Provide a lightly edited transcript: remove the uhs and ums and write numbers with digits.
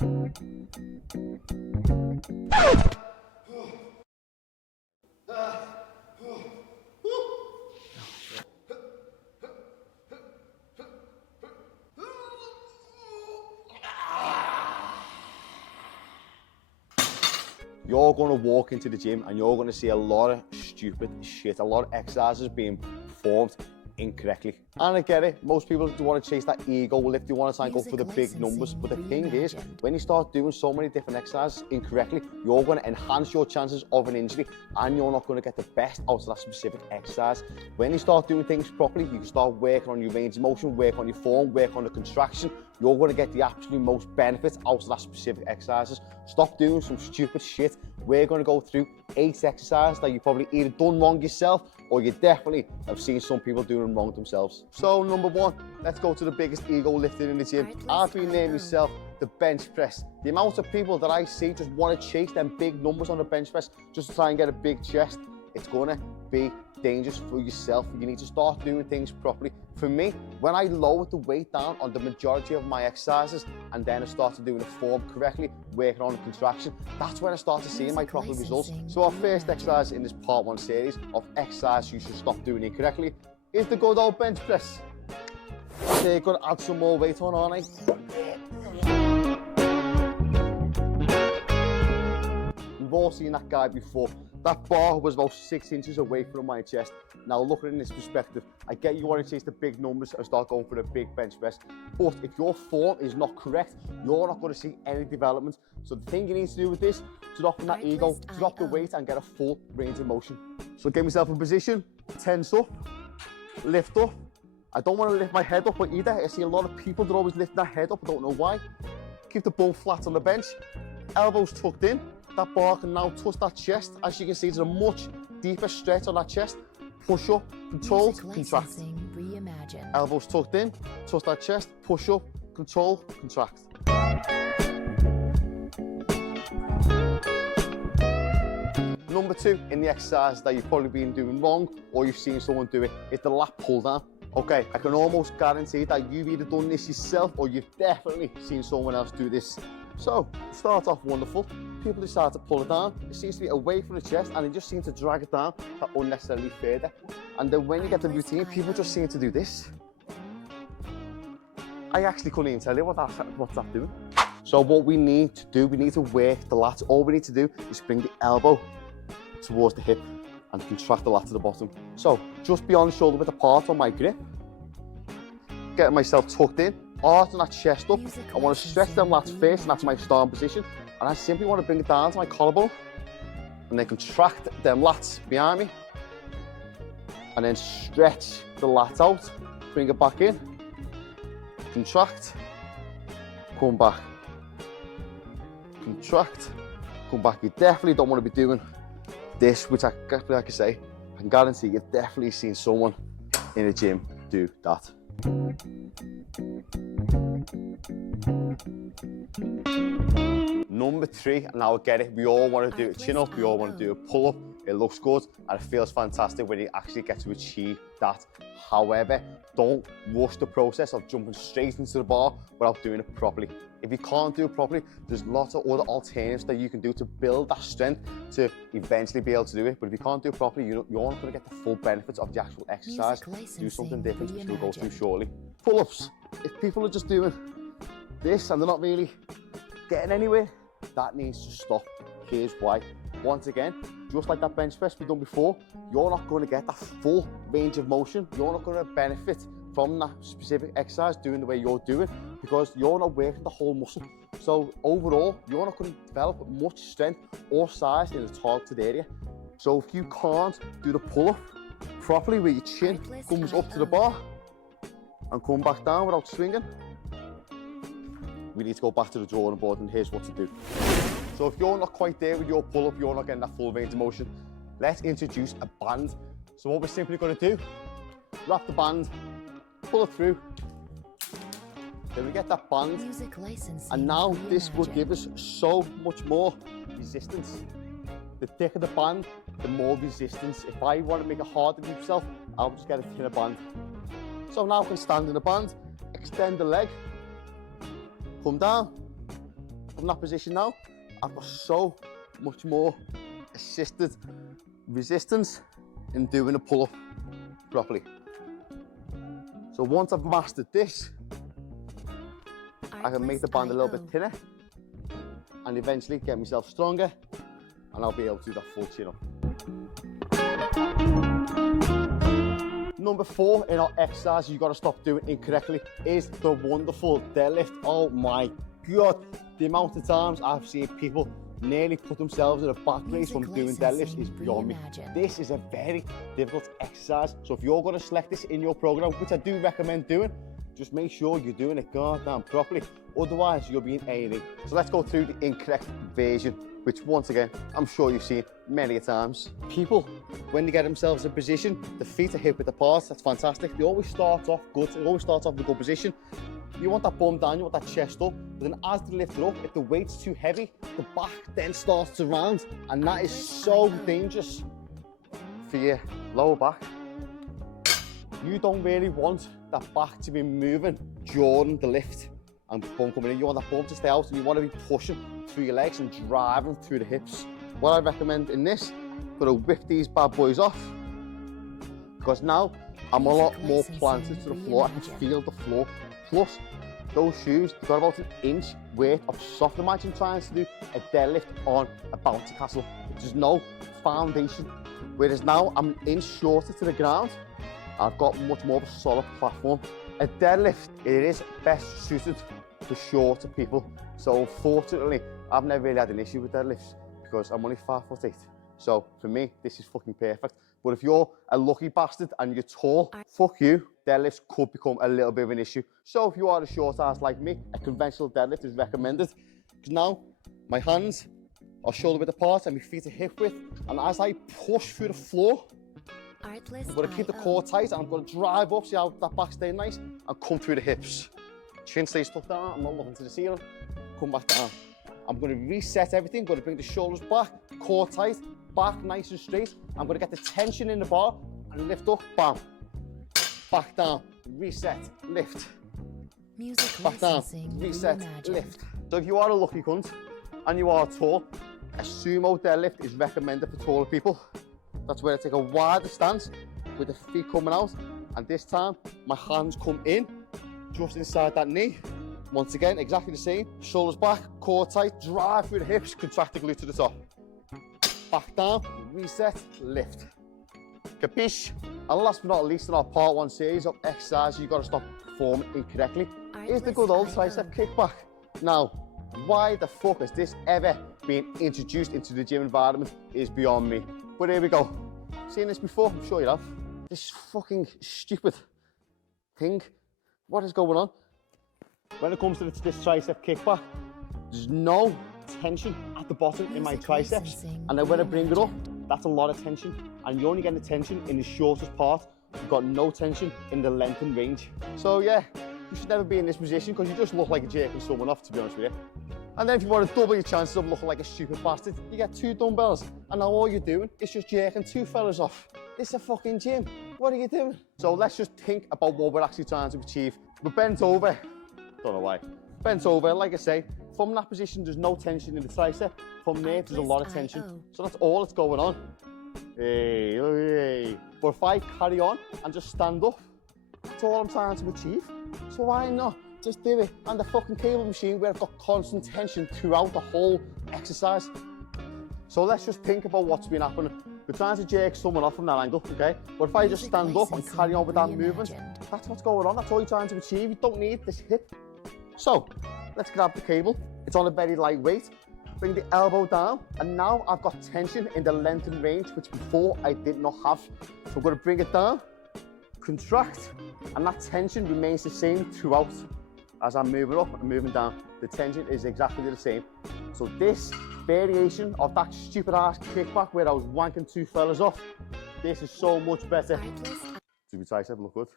You're going to walk into the gym and you're going to see a lot of stupid shit, a lot of exercises being performed incorrectly. And I get it, most people do want to chase that ego lift, they want to try and go for the big numbers, but the thing is, when you start doing so many different exercises incorrectly, you're going to enhance your chances of an injury and you're not going to get the best out of that specific exercise. When you start doing things properly, you can start working on your range of motion, work on your form, work on the contraction. You're going to get the absolute most benefits out of that specific exercises. Stop doing some stupid shit. We're going to go through 8 exercises that you probably either done wrong yourself or you definitely have seen some people doing wrong themselves. So number 1, let's go to the biggest ego lifting in the gym. I've been named myself the bench press. The amount of people that I see just want to chase them big numbers on the bench press just to try and get a big chest, it's going to be dangerous for yourself. You need to start doing things properly. For me, when I lowered the weight down on the majority of my exercises and then I started doing the form correctly, working on the contraction, that's when I started seeing my proper results. So our first exercise in this part 1 series of exercise you should stop doing incorrectly is the good old bench press. They're going to add some more weight on, aren't I? We've all seen that guy before. That bar was about 6 inches away from my chest. Now look at it in this perspective. I get you want to chase the big numbers and start going for the big bench press. But if your form is not correct, you're not going to see any development. So the thing you need to do with this, drop that ego, drop the weight and get a full range of motion. So get myself in position, tense up, lift up. I don't want to lift my head up either. I see a lot of people that always lift their head up. I don't know why. Keep the bum flat on the bench, elbows tucked in. That bar can now touch that chest. As you can see, there's a much deeper stretch on that chest. Push up, control, contract. Elbows tucked in, touch that chest, push up, control, contract. Number 2 in the exercise that you've probably been doing wrong or you've seen someone do it is the lat pull down. Okay, I can almost guarantee that you've either done this yourself or you've definitely seen someone else do this. So, it starts off wonderful. People decide to pull it down. It seems to be away from the chest and they just seem to drag it down unnecessarily further. And then when you get the routine, people just seem to do this. I actually couldn't even tell you what's that doing. So what we need to do, we need to work the lats. All we need to do is bring the elbow towards the hip and contract the lat to the bottom. So just beyond the shoulder width apart on my grip, getting myself tucked in, arching that chest up. I want to stretch them lats first, and that's my starting position. And I simply want to bring it down to my collarbone and then contract them lats behind me and then stretch the lats out, bring it back in, contract, come back, contract, come back. You definitely don't want to be doing this, which like I say, I can guarantee you've definitely seen someone in a gym do that. Number 3, now I get it, we all want to do a chin up, we all want to do a pull up, it looks good and it feels fantastic when you actually get to achieve that. However, don't rush the process of jumping straight into the bar without doing it properly. If you can't do it properly, there's lots of other alternatives that you can do to build that strength to eventually be able to do it. But if you can't do it properly, you're not going to get the full benefits of the actual exercise. Do something different, which we'll go through shortly. Pull-ups. If people are just doing this and they're not really getting anywhere, that needs to stop. Here's why. Once again, just like that bench press we've done before, you're not going to get that full range of motion. You're not going to benefit from that specific exercise doing the way you're doing because you're not working the whole muscle. So overall, you're not going to develop much strength or size in the targeted area. So if you can't do the pull-up properly where your chin comes up to the bar and come back down without swinging, we need to go back to the drawing board and here's what to do. So if you're not quite there with your pull-up, you're not getting that full range of motion, let's introduce a band. So what we're simply going to do, wrap the band, pull it through, then we get that band, and now this will give us so much more resistance. The thicker the band, the more resistance. If I want to make it harder for myself, I'll just get a thinner band. So now I can stand in the band, extend the leg, come down, from that position now, I've got so much more assisted resistance in doing a pull-up properly. So once I've mastered this, I can make the band a little bit thinner and eventually get myself stronger, and I'll be able to do that full chin up. Number 4 in our exercise you've got to stop doing incorrectly is the wonderful deadlift. Oh my God, the amount of times I've seen people nearly put themselves in a back brace from doing deadlifts is beyond me. This is a very difficult exercise, so if you're going to select this in your program, which I do recommend doing, just make sure you're doing it goddamn properly, otherwise you'll be in A&E. So let's go through the incorrect version, which once again, I'm sure you've seen many a times. People, when they get themselves in position, the feet are hip width apart, that's fantastic. They always start off good, it always starts off in a good position. You want that bum down, you want that chest up, but then as they lift it up, if the weight's too heavy, the back then starts to round, and that is so dangerous for your lower back. You don't really want that back to be moving during the lift and bum coming in. You want that bum to stay out, and you want to be pushing through your legs and driving through the hips. What I recommend in this, I'm going to whip these bad boys off, because now I'm a lot more planted to the floor. I can feel the floor. Plus, those shoes, they've got about an inch weight of soft. Imagine trying to do a deadlift on a bouncy castle. There's no foundation. Whereas now I'm an inch shorter to the ground. I've got much more of a solid platform. A deadlift, it is best suited for shorter people. So unfortunately, I've never really had an issue with deadlifts because I'm only 5'8". So for me, this is fucking perfect. But if you're a lucky bastard and you're tall, fuck you, deadlifts could become a little bit of an issue. So if you are a short ass like me, a conventional deadlift is recommended. Because now, my hands are shoulder width apart and my feet are hip width. And as I push through the floor, I'm going to keep the core tight and I'm going to drive up, see how that back stays nice, and come through the hips. Chin stays stuck down, I'm not looking to the ceiling, come back down. I'm going to reset everything, going to bring the shoulders back, core tight, back nice and straight. I'm going to get the tension in the bar and lift up, bam. Back down, reset, lift. Back down, reset, lift. So if you are a lucky cunt and you are tall, a sumo deadlift is recommended for taller people. That's where I take a wider stance with the feet coming out, and this time my hands come in just inside that knee. Once again, exactly the same. Shoulders back, core tight, drive through the hips, contract the glute to the top. Back down, reset, lift. Capiche? And last but not least in our part 1 series of exercises you've got to stop performing incorrectly is the good old tricep kickback. Now, why the fuck has this ever been introduced into the gym environment is beyond me. But here we go. Seen this before? I'm sure you have. This fucking stupid thing. What is going on? When it comes to this tricep kickback, there's no tension at the bottom in my triceps. And then when I bring it up, that's a lot of tension. And you're only getting the tension in the shortest part. You've got no tension in the length and range. So yeah, you should never be in this position because you just look like you're jerking someone off, to be honest with you. And then if you want to double your chances of looking like a stupid bastard, you get 2 dumbbells. And now all you're doing is just jerking 2 fellas off. This is a fucking gym. What are you doing? So let's just think about what we're actually trying to achieve. We're bent over. Don't know why. Bent over, like I say, from that position, there's no tension in the tricep. From there, there's a lot of tension. So that's all that's going on. Hey, hey. But if I carry on and just stand up, that's all I'm trying to achieve. So why not just do it on the fucking cable machine where I've got constant tension throughout the whole exercise? So let's just think about what's been happening. We're trying to jerk someone off from that angle, okay? But if I just stand up and carry on with that movement, that's what's going on. That's all you're trying to achieve. You don't need this hip. So let's grab the cable. It's on a very light weight. Bring the elbow down, and now I've got tension in the length and range, which before I did not have. So I'm going to bring it down, contract, and that tension remains the same throughout. As I'm moving up and moving down, the tension is exactly the same. So this variation of that stupid ass kickback where I was wanking 2 fellas off, this is so much better. Do we tricep look good?